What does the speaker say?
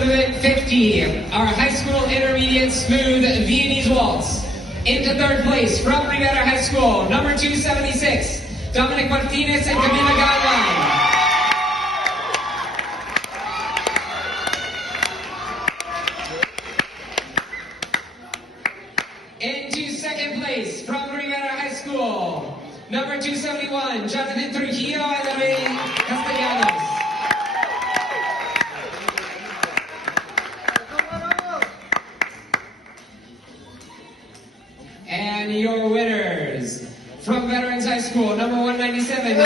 250, our high school intermediate smooth Viennese waltz. Into third place from Rivera High School, number 276, Dominic Martinez and Camila Galvan. Into second place from Rivera High School, number 271, Jonathan Trujillo and Lorraine Castellanos. And your winners from Veterans High School, number 197,